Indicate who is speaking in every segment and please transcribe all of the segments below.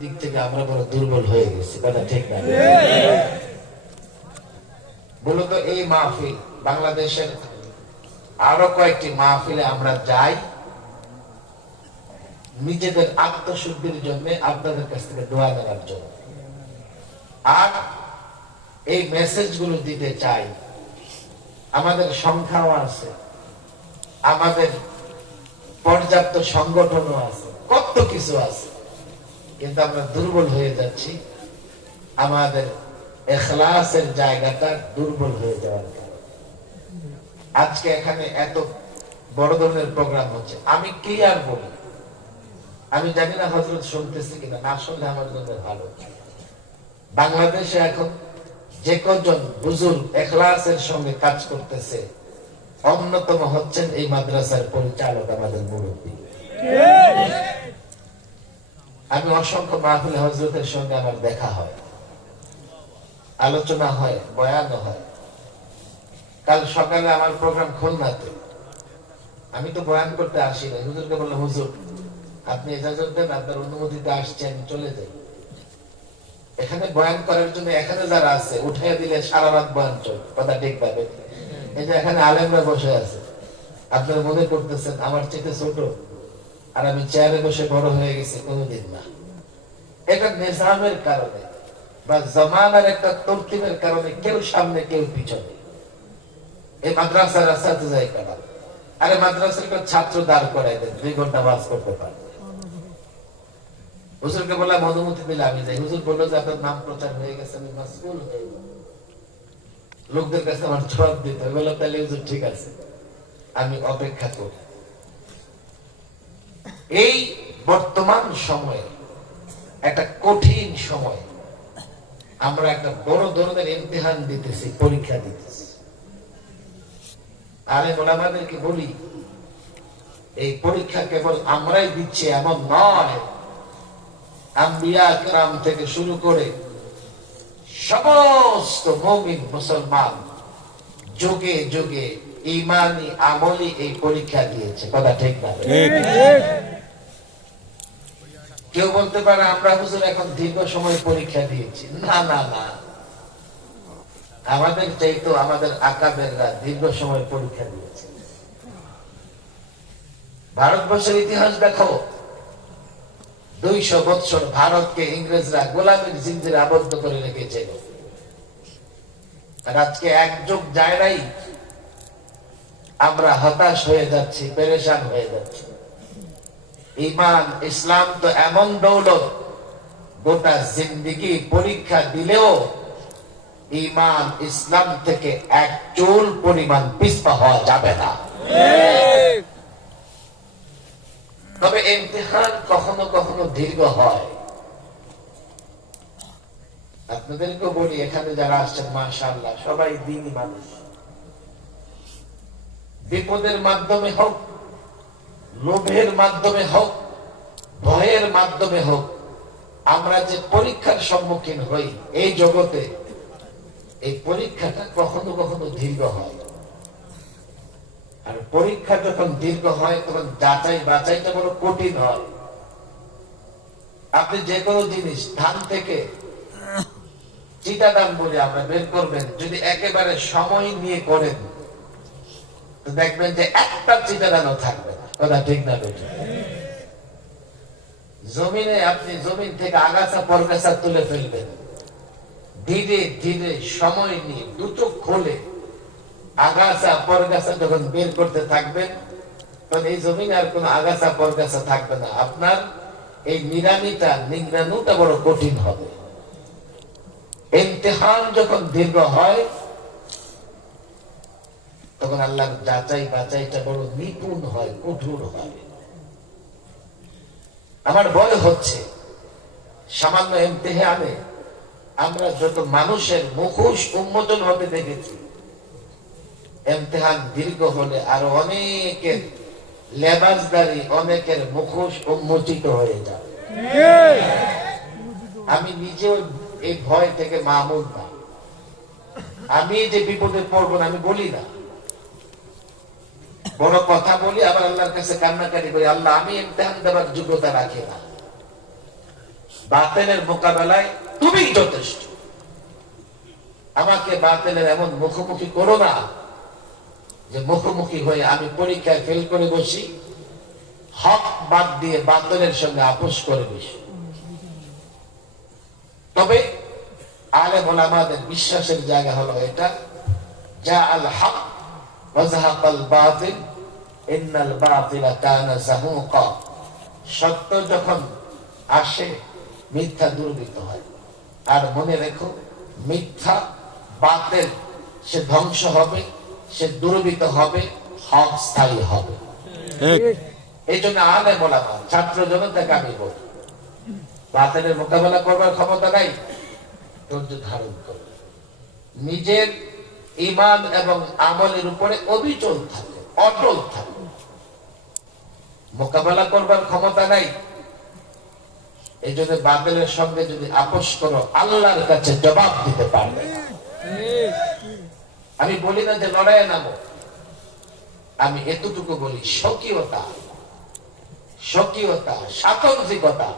Speaker 1: দিক থেকে আমরা বড় দুর্বল হয়ে গেছি, কথা ঠিক না। মূলত এই মাহফিল বাংলাদেশের আরও কয়েকটি মাহফিলে আমরা যাই। নিজেদের আত্মশুদ্ধির জন্য আপনাদের কাছ থেকে দোয়া নেওয়ার জন্য। আর এই মেসেজগুলো দিতে চাই। আমাদের সংখ্যাও আছে। আমাদের পর্যাপ্ত সংগঠনও আছে। কত কিছু আছে। কিন্তু আমরা দুর্বল হয়ে যাচ্ছি। আমাদের এখলাসের জায়গাটা দুর্বল হয়ে যাওয়ার আজকে এখানে এত বড় ধরনের প্রোগ্রাম হচ্ছে। আমি কি আর বলি। আমি জানি না হজরত শুনতেছি কিনা, না শুনলে আমার জন্য ভালো। বাংলাদেশে এখন যে কজন বুজুর্গ এখলাসের সঙ্গে কাজ করতেছে, অন্যতম হচ্ছেন এই মাদ্রাসার পরিচালক আমাদের মুরব্বী। আমি অসংখ্য মাহফিল হজরতের সঙ্গে আমার দেখা হয়। আলোচনা হয়, বয়ানও হয়। কাল সকালে আমার প্রোগ্রাম খুলনাতে। আমি তো বয়ান করতে আসি না হুজুরকে বললাম, হুজুর, আপনি এজাজত দেন, আপনার অনুমতিতে আসছে, আমি চলে যাই। এখানে বয়ান করার জন্য এখানে যারা আছে উঠাই দিলে সারা রাত বয়ান চল, কথা ঠিক পাবে এই যে এখানে আলেমরা বসে আছে। আপনারা মনে করতেছেন, আমার চেয়ে ছোট। আর আমি চেয়ারে বসে বড় হয়ে গেছি, কোনোদিন না। এটা নিজামের কারণে বা জমানার একটা তরতিবের কারণে কেউ সামনে, কেউ পিছনে। এই মাদ্রাসার রাস্তাতে যাই কাটা আরে মাদ্রাসার একটা ছাত্র দাঁড় করাই দেন, দুই ঘণ্টা বাস করতে পারবে হুজুরকে বললাম, অনুমতি দিলে আমি যাই। হুজুর বলল যে, আপনার নাম প্রচার হয়ে গেছে, আমি হয়ে লোকদের কাছে আমার জবাব দিতে হবে। তাহলে হুজুর ঠিক আছে, আমি অপেক্ষা করি। এই বর্তমান সময়ে, একটা কঠিন সময়, আমরা একটা বড় ধরনের ইমতিহান দিতেছি, পরীক্ষা দিতেছি। আরে ওলামাদেরকে বলি, এই পরীক্ষা কেবল আমরাই দিচ্ছি, এমন নয়। আম্বিয়া কেরাম থেকে শুরু করে সমস্ত মমিন মুসলমান যুগে যুগে ইমানি আমলি এই পরীক্ষা দিয়েছে। কথা ঠিক না? কেউ বলতে পারে, আমরা হুজুর এখন দীর্ঘ সময় পরীক্ষা দিয়েছি। না না না। আমাদের চাইতো আমাদের আকাবেররা দীর্ঘ সময় পরীক্ষা দিয়েছে। ভারতবর্ষের ইতিহাস দেখো। দুইশো বৎসর ভারতকে ইংরেজরা গোলামের জিন্দিরে আবদ্ধ করে রেখেছিল আর আজকে এক যুগ যায় নাই, আমরা হতাশ হয়ে যাচ্ছি, পেরেশান হয়ে যাচ্ছি। ইমান, ইসলাম তো এমন দৌলত, গোটা জিন্দিগি পরীক্ষা দিলেও ইমান, ইসলাম থেকে এক চুল পরিমাণ পিস্পা হওয়া যাবে না। তবে ইমতিহান কখনো কখনো দীর্ঘ হয়। আপনাদেরকে বলি, এখানে যারা আসছেন, মাশাআল্লাহ, সবাই দিনই মানুষ। বিপদের মাধ্যমে হোক লোভের মাধ্যমে হোক, ভয়ের মাধ্যমে হোক, আমরা যে পরীক্ষার সম্মুখীন হই এই জগতে, এই পরীক্ষাটা কখনো কখনো দীর্ঘ হয়। আর পরীক্ষা যখন দীর্ঘ হয়, তখন যাচাই বাছাইটা বড় কঠিন হয়। আপনি যে কোনো জিনিস, ধান থেকে চিটা দাম বলে আমরা বের করবেন, যদি একেবারে সময় নিয়ে করেন দেখবেন যে একটা চিটা দানও থাকবে কথা ঠিক না বেঠিক? জমিনে আপনি জমিন থেকে আগাছা, পরগাছা তুলে ফেলবেন। ধীরে ধীরে সময় নিয়ে দুটো খোলে আগাছা, পরগাছা যখন বের করতে থাকবেন, তখন এই জমিনে আর কোন আগাছা, পরগাছা থাকবে না। আপনার এই নিরামিটা নিংরানুটা বড় কঠিন হবে। ইমতিহান যখন দীর্ঘ হয় তখন আল্লাহর যাচাই বাচাইটা বড় নিপুণ হয়, কঠোর হয়। আমার ভয় হচ্ছে, সামান্য ইমতেহানে আমরা যত মানুষের মুখোশ উন্মোচন হতে দেখেছি, ইমতেহান দীর্ঘ হলে আরও অনেকের লেবাসদারি, অনেকের মুখোশ উন্মোচিত হয়ে যাবে আমি নিজেও এই ভয় থেকে মামুল না। আমি যে বিপদে পড়ব না, আমি বলি না। বড় কথা বলি, আবার আল্লাহর কাছে কান্নাকাটি করি, আল্লাহ, আমি ইমতেহান দেওয়ার যোগ্যতা রাখি না। বাতেলের মোকাবেলায় তুমি যথেষ্ট। আমাকে বাতেলের এমন মুখোমুখি করো না যে মুখোমুখি হয়ে আমি পরীক্ষায় ফেল করে বসি, হক বাদ দিয়ে বাতলের সঙ্গে আপোষ করে বসি। তবে আলে আমাদের বিশ্বাসের জায়গা হলো এটা, যা আল হক বাতিল ইন্নাল বাতিলা কানা জাহুকা সত্য যখন আসে মিথ্যা দুর্বৃত হয়। আর মনে রেখো মিথ্যা বাতেল সে ধ্বংস হবে সে দুর্বৃত হবে হক স্থায়ী হবে। এই জন্য আলে মোলামা ছাত্র জনতাকে আমি বলি বাতিলের মোকাবেলা করবার ক্ষমতা নাই ধৈর্য ধারণ করবে নিজের ইমান এবং আমলের উপরে অবিচল থাকে অটল থাকে। মোকাবেলা করবার ক্ষমতা নাই। এই জন্য বাতিলের সঙ্গে যদি আপোষ করো, আল্লাহর কাছে জবাব দিতে পারবে। আমি বলি না যে লড়াইয়ে নামো। আমি এতটুকু বলি, স্বকীয়তা স্বকীয়তা স্বাতন্ত্রিকতা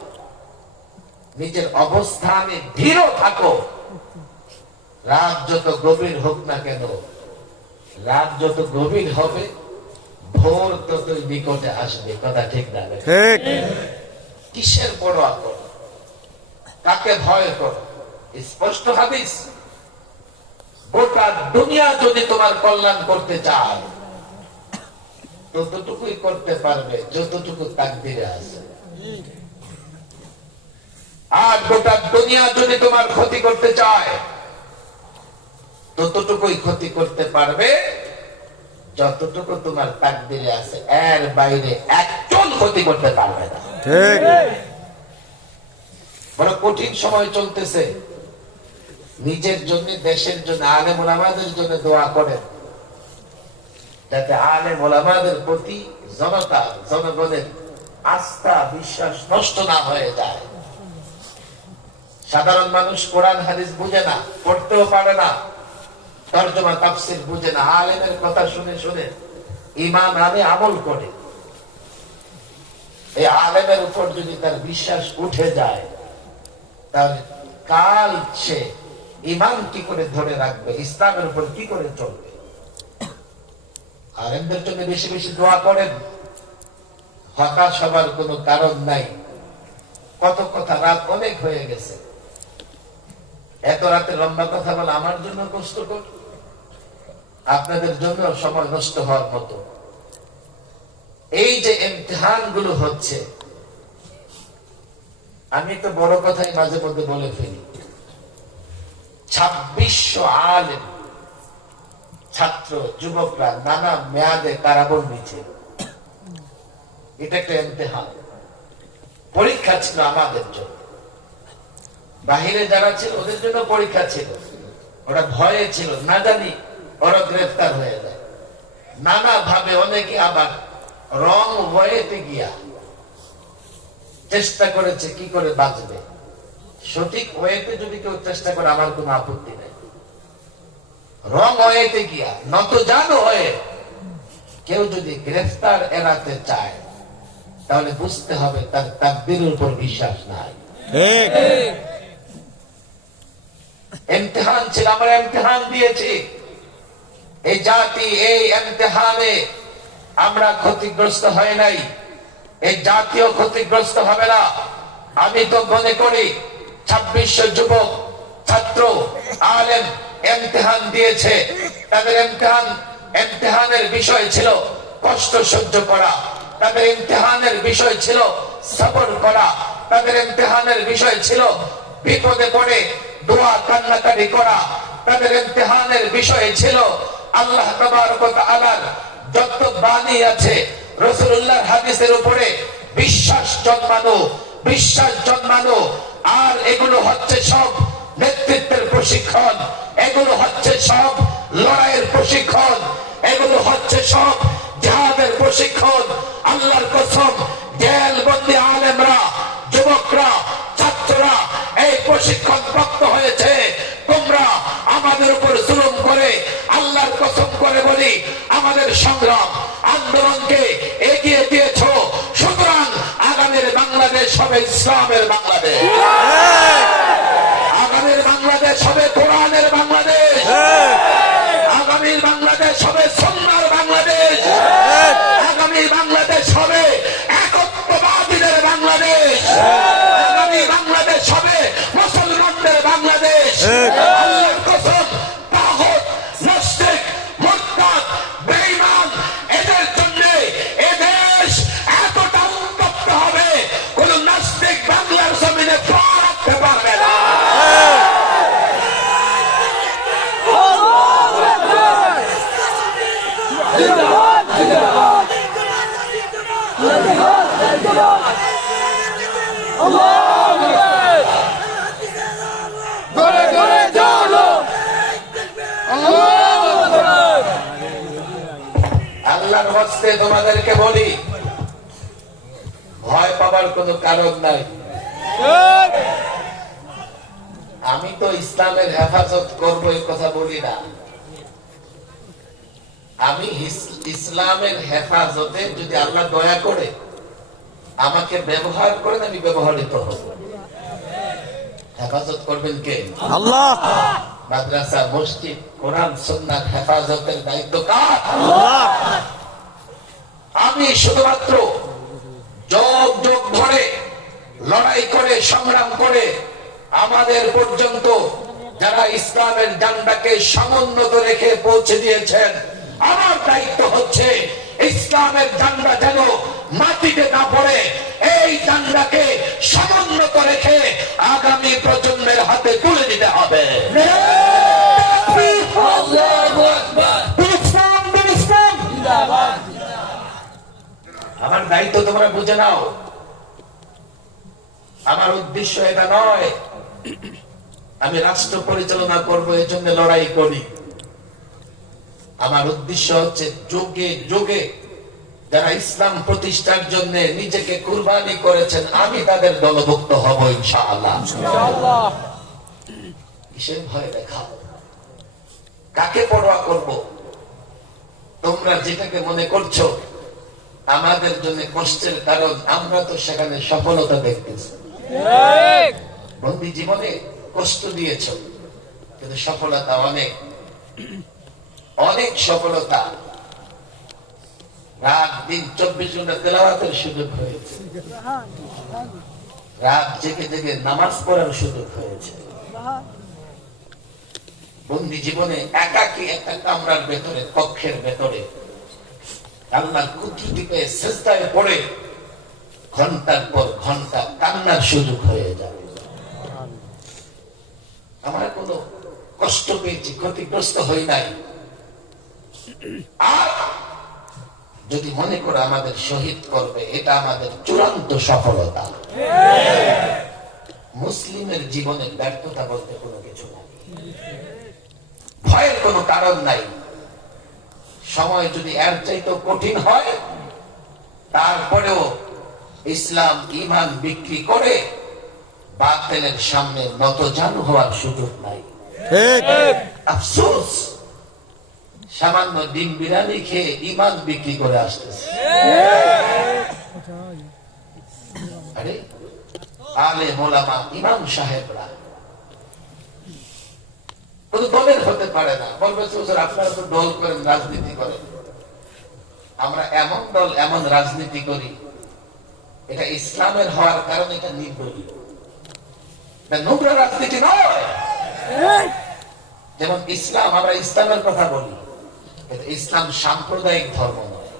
Speaker 1: নিজের অবস্থানে ধীর থাকো। রাত যত গভীর হোক না কেন, রাত যত গভীর হবে ভোর ততই নিকটে আসবে কথা ঠিক না
Speaker 2: ঠিক।
Speaker 1: কিসের পরোয়া করো কাকে ভয় করো? স্পষ্ট হাদিস? গোটা দুনিয়া যদি তোমার কল্যাণ করতে চায় ততটুকুই করতে পারবে যতটুকু তাকদিরে আছে। আর গোটা দুনিয়া যদি তোমার ক্ষতি করতে চায় ততটুকুই ক্ষতি করতে পারবে যতটুকু তোমার তাকদিরে আছে এর বাইরে একজন ক্ষতি করতে পারবে না।
Speaker 2: ঠিক।
Speaker 1: বড় কঠিন সময় চলতেছে। নিজের জন্য দেশের জন্য আলে মোলামাদের জন্য দোয়া করেন। যাতে আলে মোলামাদের প্রতি জনতা জনগণের আস্থা বিশ্বাস নষ্ট না হয়ে যায়। সাধারণ মানুষ কোরআন হাদিস বুঝে না পড়তেও পারে না। তর্জমা তাফসির বুঝে না, আলেমের কথা শুনে শুনে আনে আমল করে। এই আলেমের উপর যদি তার বিশ্বাস উঠে যায় তাহলে কাল সে কি করে ধরে রাখবে, ইসলামের উপর কি করে চলবে? আলেমদের জন্য বেশি বেশি দোয়া করেন। হতাশ হবার কোনো কারণ নাই। কত কথা রাত অনেক হয়ে গেছে। এত রাতে লম্বা কথা বলে আমার জন্য কষ্টকর। আপনাদের জন্য সময় নষ্ট হওয়ার মতো। এই যে ইমতিহানগুলো হচ্ছে, আমি তো বড় কথাই মাঝে মধ্যে বলে ফেলি। ছাব্বিশশো আলেম, ছাত্র, যুবকরা নানা মেয়াদে কারাবন্দি এটা একটা ইমতেহান। পরীক্ষা ছিল আমাদের জন্য। বাহিরে যারা ছিল, ওদের জন্য পরীক্ষা ছিল। ওরা ভয়ে ছিল, না জানি ওরা গ্রেফতার হয়ে যায়। নানা ভাবে অনেকে আবার রং ওয়েতে গিয়া চেষ্টা করেছে কি করে বাঁচবে। সঠিক ওয়েতে যদি কেউ চেষ্টা করে আমার কোনো আপত্তি নেই। রং ওয়েতে গিয়া নত জানো হয়ে কেউ যদি গ্রেফতার এড়াতে চায় তাহলে বুঝতে হবে তার তাকদিরের উপর বিশ্বাস নাই।
Speaker 2: ঠিক।
Speaker 1: ইমতিহান ছিল আমরা ইমতিহান দিয়েছি। এই জাতি এই ইমতিহানে আমরা ক্ষতিগ্রস্ত হয় নাই। এই জাতীয় ক্ষতিগ্রস্ত হবে না। আমি তো মনে করি ছাব্বিশশো যুবক, ছাত্র, আলেম ইমতিহান দিয়েছে। তাদের ইমতিহান ইমতিহানের বিষয় ছিল কষ্ট সহ্য করা। তাদের ইমতেহানের বিষয় ছিল সবর করা। তাদের ইমতিহানের বিষয় ছিল বিপদে পড়ে দোয়া কান্নাকাটি করা। তাদের ইমতিহানের বিষয় ছিল আল্লাহ তাআলার যত বাণী আছে, রাসূলুল্লাহর হাদিসের উপরে বিশ্বাস জন্মানো বিশ্বাস জন্মানো, আর এগুলো হচ্ছে সব নেতৃত্বের প্রশিক্ষণ, এগুলো হচ্ছে সব লড়াইয়ের প্রশিক্ষণ, এগুলো হচ্ছে সব জাহাদের প্রশিক্ষণ, আল্লাহর কসম জেল বন্দি আলেমরা, যুবকরা, ছাত্ররা, এই প্রশিক্ষণ প্রাপ্ত হয়েছে। তোমরা আমাদের উপর করে আল্লাহর কসম করে বলি, আমাদের সংগ্রাম আন্দোলনকে এগিয়ে দিয়েছ। সুতরাং আগামীর বাংলাদেশ হবে ইসলামের বাংলাদেশ। আগামীর বাংলাদেশ হবে কোরআনের বাংলাদেশ। আগামীর বাংলাদেশ হবে সন্ন্যার বাংলাদেশ। আগামী বাংলাদেশ হবে হস্তে তোমাদেরকে বলি। ভয় পাবার কোনো কারণ নাই। আমি তো ইসলামের হেফাজত করব এই কথা বলি না। আমি ইসলামের হেফাজতে যদি আল্লাহ দয়া করে আমাকে ব্যবহার করেন আমি ব্যবহৃত হব। হেফাজত করবেন কে?
Speaker 2: আল্লাহ!
Speaker 1: মাদ্রাসা মসজিদ কোরআন সন্ন্যার হেফাজতের দায়িত্ব কার? আমি শুধুমাত্র যোগ যোগ ধরে লড়াই করে সংগ্রাম করে আমাদের পর্যন্ত যারা ইসলামের জান্ডাকে সমুন্নত রেখে পৌঁছে দিয়েছেন আমার দায়িত্ব হচ্ছে ইসলামের জান্ডা যেন মাটিতে না পড়ে এই জান্ডাকে সমুন্নত রেখে আগামী প্রজন্মের হাতে তুলে দিতে হবে। ইসলাম, ইসলাম। আমার দায়িত্ব তোমরা বুঝে নাও। আমার উদ্দেশ্য এটা নয় আমি রাষ্ট্র পরিচালনা করব এই জন্য লড়াই করি। আমার উদ্দেশ্য হচ্ছে যুগে যুগে যারা ইসলাম প্রতিষ্ঠার জন্য নিজেকে কুরবানি করেছেন আমি তাদের দলভুক্ত হব ইনশাআল্লাহ। কিসের ভয় দেখাবো কাকে পড়োয়া করব? তোমরা যেটাকে মনে করছ আমাদের জন্য কষ্টের কারণ আমরা তো সেখানে সফলতা দেখতেছি। বন্দি জীবনে কষ্ট দিয়েছ কিন্তু সফলতা অনেক। অনেক সফলতা। রাত দিন চব্বিশ ঘণ্টা তেলাওয়াতের সুযোগ হয়েছে। রাত জেগে জেগে নামাজ পড়ার সুযোগ হয়েছে। বন্দি জীবনে একাকি একটা কামরার ভেতরে কক্ষের ভেতরে আল্লাহ কুদরতি পেয়ে চেষ্টায় পড়ে ঘণ্টার পর ঘণ্টা কান্নার সুযোগ হয়ে যাবে আমরা কোনো কষ্ট পেয়েছি, ক্ষতিগ্রস্ত হই নাই। আর যদি মনে করে আমাদের শহীদ করবে, এটা আমাদের চূড়ান্ত সফলতা। মুসলিমের জীবনে ব্যর্থতা বলতে কোনো কিছু নাই। ভয়ের কোনো কারণ নাই। সময় যদি এর চাইতে কঠিন হয় তারপরেও ইসলাম ইমান বিক্রি করে বাতিলের সামনে নতজানু হওয়ার সুযোগ নাই। আফসোস সামান্য ডিম বিরিয়ানি খেয়ে ইমান বিক্রি করে আসতেছে। আরে আলে মোলামা ইমাম সাহেবরা কোন দলের হতে পারে না বলবে হুজুর, আপনারা তো দল করেন রাজনীতি করেন। আমরা এমন দল এমন রাজনীতি করি এটা ইসলামের হওয়ার কারণে এটা নির্দলীয়। নোংরা রাজনীতি নয়। যেমন ইসলাম আমরা ইসলামের কথা বলি ইসলাম সাম্প্রদায়িক ধর্ম নয়।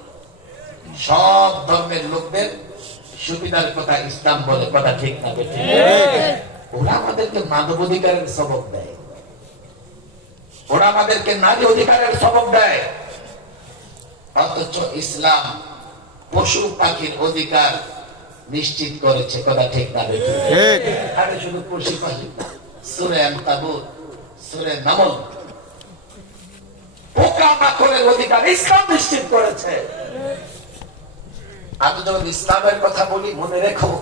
Speaker 1: সব ধর্মের লোকদের সুবিধার কথা ইসলাম বলে কথা ঠিক না ওরা আমাদেরকে মানব অধিকারের সবক দেয়। ওরা আমাদেরকে নারী অধিকারের সবক দেয় অথচ ইসলাম পশু পাখির অধিকার নিশ্চিত করেছে কথা ঠিক না? আরে শুধু পশু পাখি। সূরা সূরা নামল পোকা মাকড়ের অধিকার ইসলাম নিশ্চিত করেছে আমি যখন ইসলামের কথা বলি মনে রেখো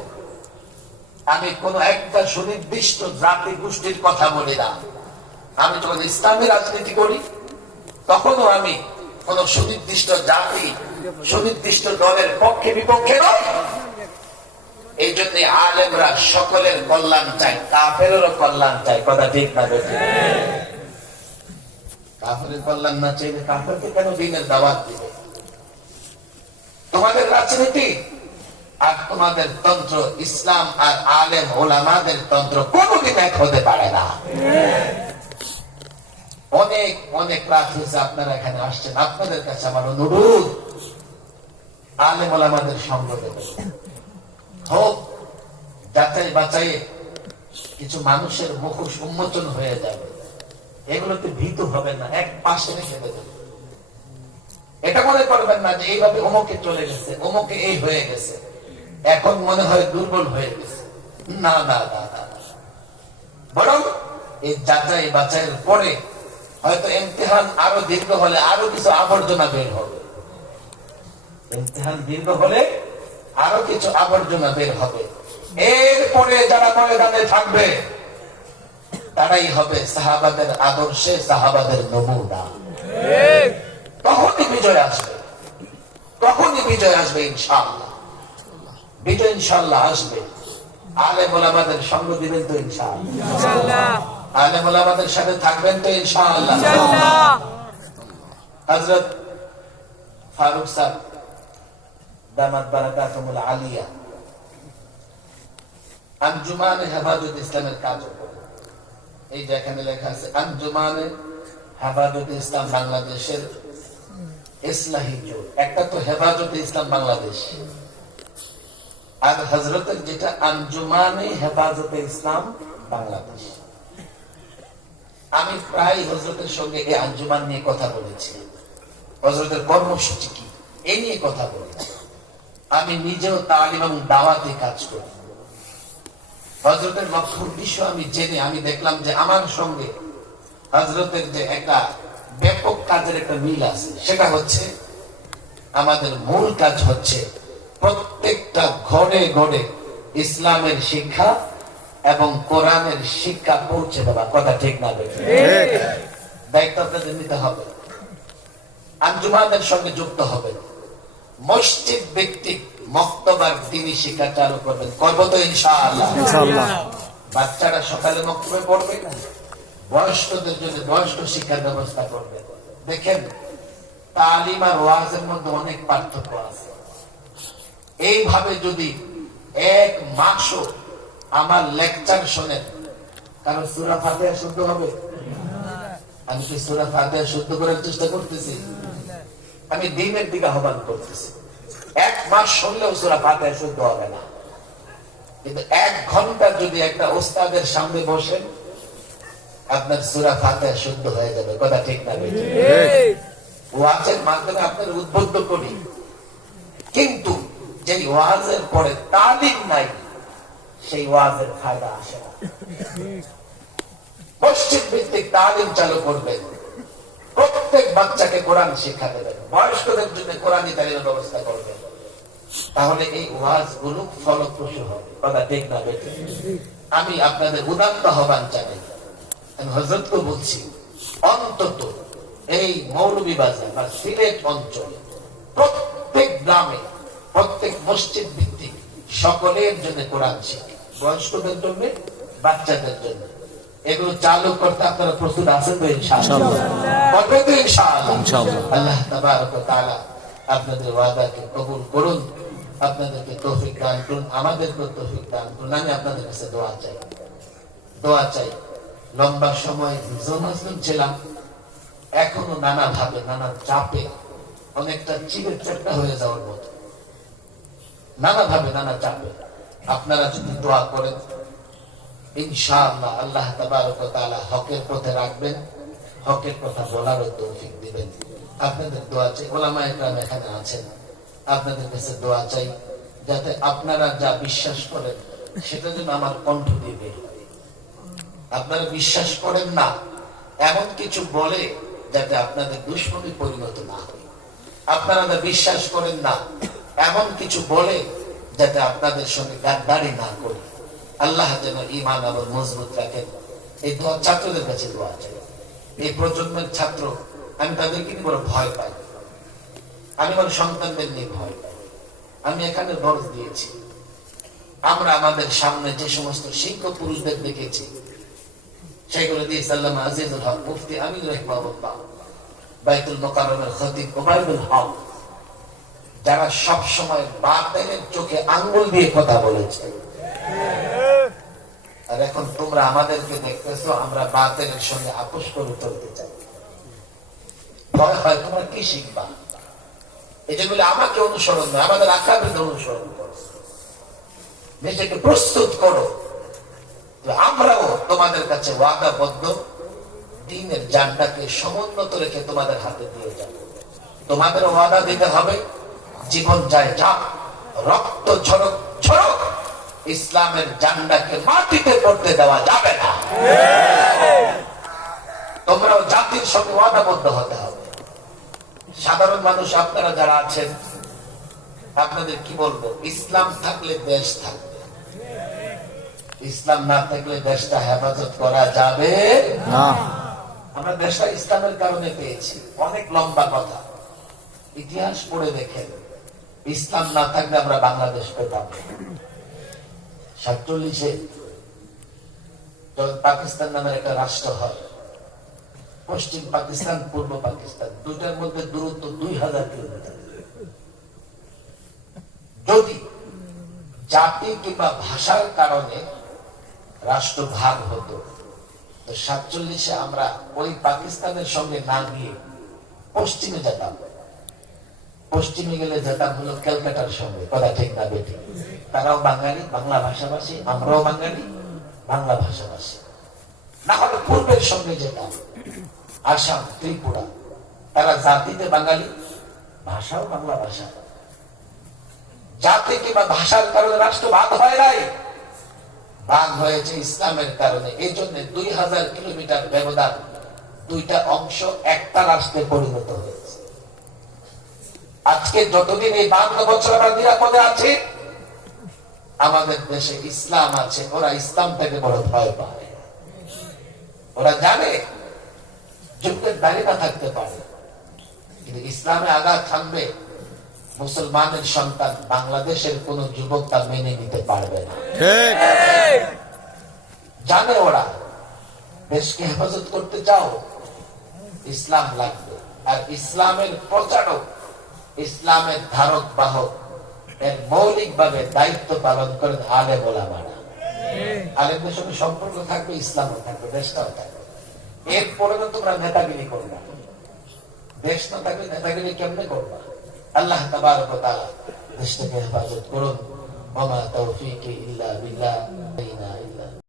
Speaker 1: আমি কোন একটা সুনির্দিষ্ট জাতি গোষ্ঠীর কথা বলি না আমি যখন ইসলামী রাজনীতি করি, তখনও আমি কোন সুনির্দিষ্ট জাতি, সুনির্দিষ্ট দলের পক্ষে বিপক্ষে নয় এই জন্য আলেমরা সকলের কল্যাণ চাই কাফেরও কল্যাণ চাই কথা ঠিক না? কাফেরের কল্যাণ না চাইলে কাফেরকে কেন দিনের দাওয়াত দিবে? তোমাদের রাজনীতি আর তোমাদের তন্ত্র, ইসলাম আর আলেম ওলামাদের তন্ত্র কোনদিন এক হতে পারে না। অনেক অনেক রাত হয়েছে আপনারা এখানে আসছেন। আপনাদের কাছে আমার অনুরোধ, আলেম ওলামাদের সঙ্গ দেবেন। হোক, যাচাই বাচাই কিছু মানুষের মুখোশ উন্মোচন হয়ে যাবে। এগুলোতে ভীত হবেন না, এক পাশে রেখে দেবেন। এটা মনে করবেন না যে এইভাবে অমুকে চলে গেছে, অমুকে এই হয়ে গেছে। এখন মনে হয় দুর্বল হয়ে গেছে। না না না না। বরং এই যাচাই বাছাইয়ের পরে হয়তো ইমতিহান আরও দীর্ঘ হলে আরও কিছু আবর্জনা বের হবে। ইমতিহান দীর্ঘ হলে আরও কিছু আবর্জনা বের হবে। এরপরে যারা ময়দানে থাকবে, তারাই হবে সাহাবাদের আদর্শে সাহাবাদের নমুনা। তখনই বিজয় আসবে। তখনই বিজয় আসবে ইনশাআল্লাহ। বিজয় ইনশাআল্লাহ আসবে। আলেম ওলামাদের সঙ্গ দিবেন তো ইনশাআল্লাহ। আলেম ওলামাদের সাথে থাকবেন তো ইনশাআল্লাহ। হযরত ফারুক সাহেব দামাত বারাকাতুল আলিয়া। আঞ্জুমানে হেফাজত ইসলামের কাজ এই যে এখানে লেখা আছে আঞ্জুমানে হেফাজত ইসলাম বাংলাদেশের ইসলাহী জোট। একটা তো হেফাজতে ইসলাম বাংলাদেশ। আর হজরতের যেটা আঞ্জুমানে হেফাজতে ইসলাম বাংলাদেশ। আমি প্রায় হজরতের সঙ্গে এই আঞ্জুমান নিয়ে কথা বলেছি। হজরতের কর্মসূচি কি? এ নিয়ে কথা বলেছি। আমি নিজেও তালিম এবং দাওয়াতে কাজ করি। হজরতের লক্ষ্য উদ্দেশ্য আমি জেনে আমি দেখলাম যে আমার সঙ্গে হজরতের যে একটা ব্যাপক কাজের একটা মিল আছে, সেটা হচ্ছে আমাদের মূল কাজ হচ্ছে প্রত্যেকটা ঘরে ঘরে ইসলামের শিক্ষা এবং কোরআনের শিক্ষা পৌঁছে দেওয়া কথা ঠিক না দায়িত্ব আপনাদের নিতে হবে। আঞ্জুমানের সঙ্গে যুক্ত হবে। মসজিদ ভিত্তিক মক্তবার তিনি শিক্ষা চালু করবেন। করব তো ইনশাআল্লাহ। বাচ্চারা সকালে মক্তবে পড়বে না? বয়স্কদের জন্য বয়স্ক শিক্ষার ব্যবস্থা করবে। দেখেন তালিম আর ওয়াজের মধ্যে অনেক পার্থক্য আছে। এইভাবে যদি এক মাসও আমার লেকচার শোনেন। কারণ সুরা ফাতেহা শুদ্ধ হবে। আমি কি সুরা ফাতেহা শুদ্ধ করার চেষ্টা করতেছি? আমি দিনের দিকে আহ্বান করতেছি। এক মাস শুনলেও সুরা ফাতেহা শুদ্ধ হবে না। কিন্তু এক ঘণ্টা যদি একটা ওস্তাদের সামনে বসেন, আপনার সুরা ফাতেহা শুদ্ধ হয়ে যাবে। কথা ঠিক না ওয়াজের মাধ্যমে আপনার উদ্বুদ্ধ করি। কিন্তু যে ওয়াজের পরে তালিম নাই সেই ওয়াজের ফায়দা আসে না। মসজিদ ভিত্তিক তালিম চালু করবেন। প্রত্যেক বাচ্চাকে কোরআন শিক্ষা দেবেন। বয়স্কদের জন্য কোরআনী তালিমের ব্যবস্থা করবেন। তাহলে এই ওয়াজগুলো ফলপ্রসূ হবে। কথা ঠিক না? আমি আপনাদের উদাত্ত আহ্বান জানাই। আমি হজরতকে বলছি, অন্তত এই মৌলভীবাজার বা সিলেট অঞ্চলে প্রত্যেক গ্রামে, প্রত্যেক মসজিদ ভিত্তিক সকলের জন্য কোরআন শিক্ষা বয়স্কদের জন্য বাচ্চাদের জন্য। এগুলো চালু করতে আপনারা প্রস্তুত আছেন তো ইনশাআল্লাহ। করবে তো ইনশাআল্লাহ। আল্লাহ তাবারক তাআলা আপনাদের ওয়াদাকে কবুল করুন আপনাদেরকে তৌফিক দান করুন আমাদেরকে তৌফিক দান করুন। আমি আপনাদের কাছে দোয়া চাই। দোয়া চাই। লম্বা সময় জনসন ছিলাম এখনও নানা ভাবে নানা চাপে অনেকটা চিড়ে চেপটা হয়ে যাওয়ার মতো। নানা ভাবে নানা চাপে। আপনারা যদি দোয়া করেন, ইনশাআল্লাহ আল্লাহ তাবারক তাআলা হকের পথে রাখবেন, হকের কথা তৌফিক দিবেন। আপনাদের দোয়া চাই, ওলামা এখানে আছেন। আপনাদের কাছে দোয়া চাই, যাতে আপনারা যা বিশ্বাস করেন, সেটা যেন আমার কণ্ঠ দিয়ে বের আপনারা বিশ্বাস করেন না, এমন কিছু বলে যাতে আপনাদের দুশ্মনী পরিণত না হয়। আপনারা বিশ্বাস করেন না এমন কিছু বলে যাতে আপনাদের সঙ্গে গাদ্দারি না করি। আল্লাহ যেন ইমান আবার মজবুত রাখেন। এই দোয়া ছাত্রদের কাছে দোয়া চাই। এই প্রজন্মের ছাত্র, আমি তাদেরকে নিয়ে বড় ভয় পাই? আমি আমার সন্তানদের নিয়ে ভয় পাই। আমি এখানে দরজ দিয়েছি। আমরা আমাদের সামনে যে সমস্ত শিক্ষক পুরুষদের দেখেছি, সেগুলো দিয়ে সাল্লাম আজিজুল হক, মুফতি আমির রহমাউল্লাহ বাইতুল মোকারমের খতিব ওবায়দুল হক যারা সব সময় বাতেলের চোখে আঙ্গুল দিয়ে কথা বলেছে। আর এখন তোমরা আমাদেরকে দেখতেছো, আমরা বাতেলের সঙ্গে আপোষ করে চলতে চাই। ভয় হয়, তোমরা কি শিখবা? এই যে বলে আমাকে অনুসরণ নয় আমাদের আকাবের অনুসরণ করো। নিজেকে প্রস্তুত করো। আমরাও তোমাদের কাছে ওয়াদাবদ্ধ। দিনের জানটাকে সমুন্নত রেখে তোমাদের হাতে দিয়ে যাব। তোমাদের ওয়াদা দিতে হবে। জীবন যায় যা, রক্ত ঝরক ঝরক। ইসলামের জান্ডাকে মাটিতে পড়তে দেওয়া যাবে না। তোমরাও জাতির সঙ্গে ওয়াদাবদ্ধ হতে হবে। সাধারণ মানুষ আপনারা যারা আছেন, আপনাদের কি বলব? ইসলাম থাকলে দেশ থাকবে। ইসলাম না থাকলে দেশটা হেফাজত করা যাবে
Speaker 2: না।
Speaker 1: আমরা দেশটা ইসলামের কারণে পেয়েছি। অনেক লম্বা কথা। ইতিহাস পড়ে দেখেন। ইসলাম না থাকলে আমরা বাংলাদেশ পেতাম সাতচল্লিশে পাকিস্তান নামের একটা রাষ্ট্র হয়, পশ্চিম পাকিস্তান, পূর্ব পাকিস্তান, দুইটার মধ্যে দূরত্ব দুই হাজার কিলোমিটার। যদি জাতি কিংবা ভাষার কারণে রাষ্ট্র ভাগ হতো সাতচল্লিশে আমরা ওই পাকিস্তানের সঙ্গে না গিয়ে পশ্চিমে যেতাম। পশ্চিমে গেলে যেতাম হলো ক্যালকাটার সঙ্গে কথা ঠিক না বেটি তারাও বাঙালি, বাংলা ভাষাভাষী, আমরাও বাঙালি, বাংলা ভাষাভাষী। না হলে পূর্বের সঙ্গে যেতাম। আসাম, ত্রিপুরা, তারা জাতিতে বাঙালি, ভাষাও বাংলা ভাষা। জাতি কিংবা ভাষার কারণে রাষ্ট্র ভাগ হয় নাই। ভাগ হয়েছে ইসলামের কারণে। এই জন্য দুই হাজার কিলোমিটার ব্যবধান, দুইটা অংশ একটা রাষ্ট্রে পরিণত হয়েছে। আজকে যতদিন এই বান্ন বছর আমরা নিরাপদে আছি আমাদের দেশে ইসলাম আছে ওরা ইসলাম থেকে বড় ভয় পায়। ওরা জানে যুগের দাঁড়িয়ে থাকতে পারে। কিন্তু ইসলামে আঘাত থাকবে মুসলমানের সন্তান বাংলাদেশের কোন যুবক তা মেনে নিতে পারবে না। জানে ওরা দেশকে হেফাজত করতে চাও ইসলাম লাগবে। আর ইসলামের প্রচারক ইসলামের ধারক বাহক এর মৌলিক ভাবে দায়িত্ব পালন করেন আলে বলামারা আলেমদের সঙ্গে সম্পর্ক থাকবে ইসলামও থাকবে দেশটাও থাকবে। এরপরে তো তোমরা নেতাগিরি করবে দেশ না থাকলে নেতাগিরি কেমনে করবা? আল্লাহ ওয়া তাআলা দেশটাকে হেফাজত করুন। ওমা তৌফিকি ইল্লা বিল্লাহ।